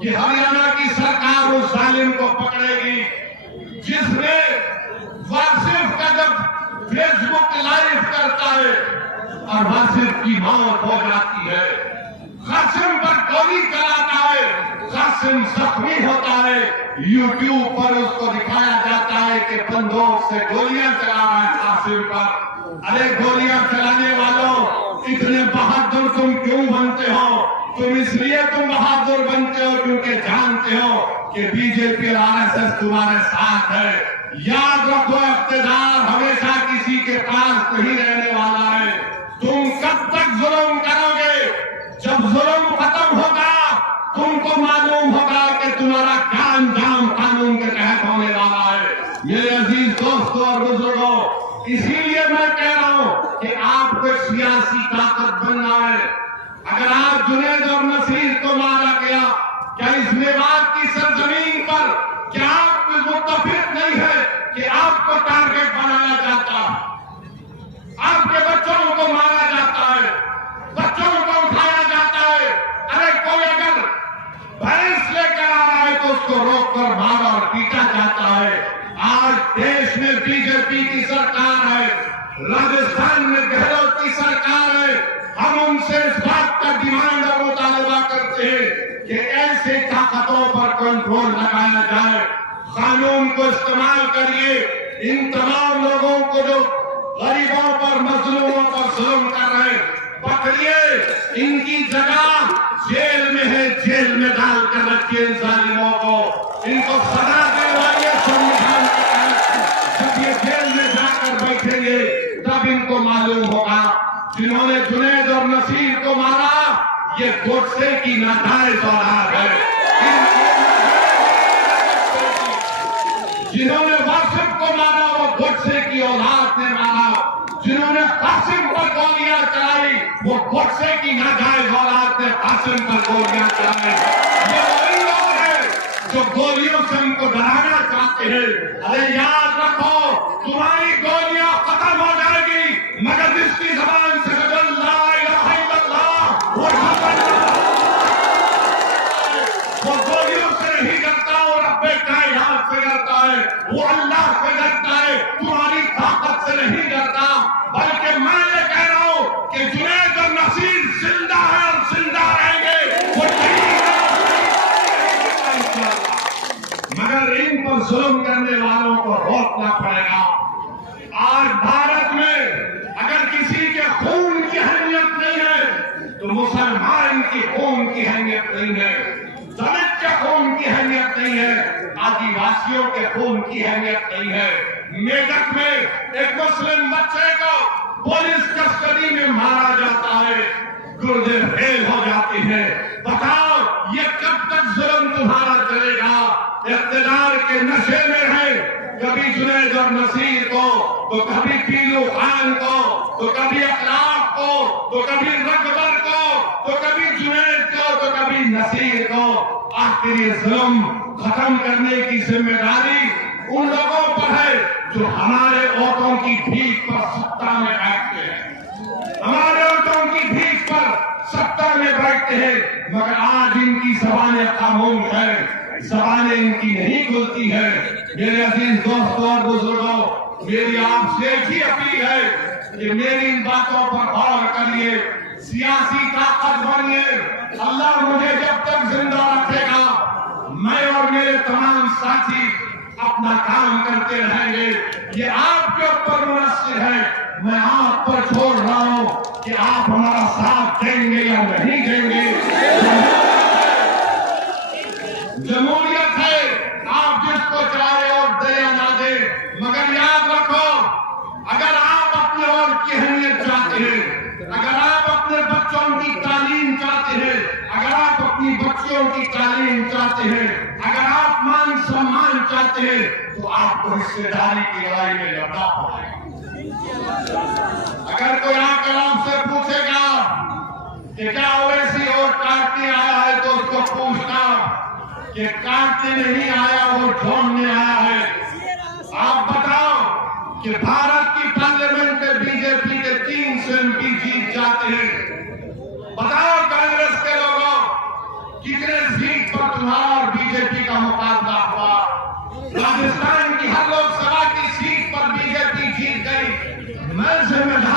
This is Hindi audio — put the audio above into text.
कि हरियाणा की सरकार उस जालिम को पकड़ेगी जिसने वासिफ का जब फेसबुक लाइव करता है और वासिफ की मौत हो जाती है, कासिम पर गोली चलाता है, कासिम जख्मी होता है, यूट्यूब पर उसको दिखाया जाता है कि बंदूक से गोलियां चला रहा है कासिम पर। अरे गोलियां चलाने वालों, इतने बहादुर तुम क्यों बनते हो? तुम इसलिए बहादुर बनते हो क्योंकि जानते हो कि बीजेपी और आरएसएस तुम्हारे साथ है। याद रखो, इख्तियार हमेशा किसी के पास नहीं रहने वाला है। तुम कब तक जुल्म करोगे? जब जुल्म खत्म होगा तुमको मालूम होगा कि तुम्हारा क्या अंजाम कानून के तहत होने वाला है। मेरे अजीज दोस्तों और बुजुर्गों, इसीलिए मैं कह रहा हूं कि आपको सियासी ताकत बनना है। अगर आप जुनैद और नसीर को मारा गया, क्या इस मेवात की सरजमीन पर क्या आप मुत्तफिक नहीं है कि आपको टारगेट बनाया जाता, आपके बच्चों को मारा जाता है, बच्चों को उठाया जाता है? अरे कोई अगर भैंस लेकर आ रहा है तो उसको रोककर मारा और पीटा जाता है। आज देश में बीजेपी की सरकार है, राजस्थान में गहलोत की सरकार है। हम उनसे इस बात का डिमांड और मुतालबा करते हैं कि ऐसे ताकतों पर कंट्रोल लगाया जाए। कानून को इस्तेमाल करिए। इन तमाम लोगों को जो गरीबों पर, मजलूमों पर जुल्म कर रहे हैं, पकड़िए। इनकी जगह जेल में है, जेल में डाल कर रखिए इन जालिमों को। इनको सजा दिलवाइए संविधान के तहत। जब ये जेल में जाकर बैठेंगे तब इनको मालूम होगा जिन्होंने जुनैद और नसीर को मारा ये गोडसे की नाजायज औलाद है। जिन्होंने वासिफ को मारा वो गोडसे की औलाद ने मारा। जिन्होंने कासिम पर गोलियां चलाई वो गोडसे की नाजायज औलाद ने कासिम पर गोलियां चलाई। ये वही लोग हैं जो गोलियों से उनको डराना चाहते हैं। अरे याद रखो, तुम्हारी गोलियां खत्म हो जाएगी मगर जिसकी जबान से वो गोलियों से नहीं डरता, वो रब्बे कायनात से डरता है, वो अल्लाह से डरता है, तुम्हारी ताकत से नहीं डरता। बल्कि मैं ये कह रहा हूं कि जुनैद और नसीर जिंदा है और जिंदा रहेंगे। वो मगर इन पर जुल्म करने वालों को रोकना पड़ेगा। आज भारत में अगर किसी के खून की अहमियत नहीं है तो मुसलमान की खून की अहमियत नहीं है, दलित के खून की अहमियत नहीं है, आदिवासियों के खून की अहमियत नहीं है। मेरठ में एक मुस्लिम बच्चे को पुलिस कस्टडी में मारा जाता है, गुर्दे फेल हो जाती है। बताओ ये कब तक जुल्म तुम्हारा चलेगा? इख्तियार के नशे में है, कभी जुनैद और नसीर को, तो कभी पीलू खान को, तो कभी अखलाक को, तो कभी रकबर को, तो कभी जुनैद को, तो कभी नसीर को। आखिर ये जुल्म खत्म करने की जिम्मेदारी उन लोगों पर है जो हमारे वोटों की भीख पर सत्ता में बैठते हैं, हमारे वोटों की भीख पर सत्ता में बैठते हैं। मगर आज इनकी जबानें खामोश है, जबानें इनकी नहीं खुलती है। मेरे अजीज दोस्तों और बुजुर्गों, मेरी आपसे एक ही अपील है कि मेरी इन बातों पर गौर करिए, सियासी ताकत बनिए। अल्लाह मुझे जब तक जिंदा रखेगा मैं और मेरे तमाम साथी अपना काम करते रहेंगे। ये आपके ऊपर मुनस्सिर है, मैं आप पर छोड़ रहा हूं कि आप हमारा साथ देंगे या नहीं देंगे। जमहूरियत है, आप जिसको चाहे और दे या ना दे, मगर याद रखो अगर आप अपने और की अहमियत चाहते हैं, अगर आप अपने बच्चों की तालीम चाहते हैं, अगर आप अपनी बच्चियों की तालीम चाहते हैं, अगर आप मान सम्मान चाहते हैं तो आपको हिस्सेदारी की लड़ाई में लड़ना पड़ेगा। अगर कोई आकर आपसे पूछेगा कि क्या ओवैसी वोट काटने आया है तो उसको पूछना कि काटने नहीं आया, वो ढूंढने आया है। आप बताओ कि भारत की पार्लियामेंट में बीजेपी के 300 MP जीत जाते हैं। बताओ कांग्रेस के लोगों कितने सीट पर तुम्हारा बीजेपी का मुकाबला हुआ। राजस्थान की हर लोकसभा की सीट पर बीजेपी जीत गई। मैं जिम्मेदार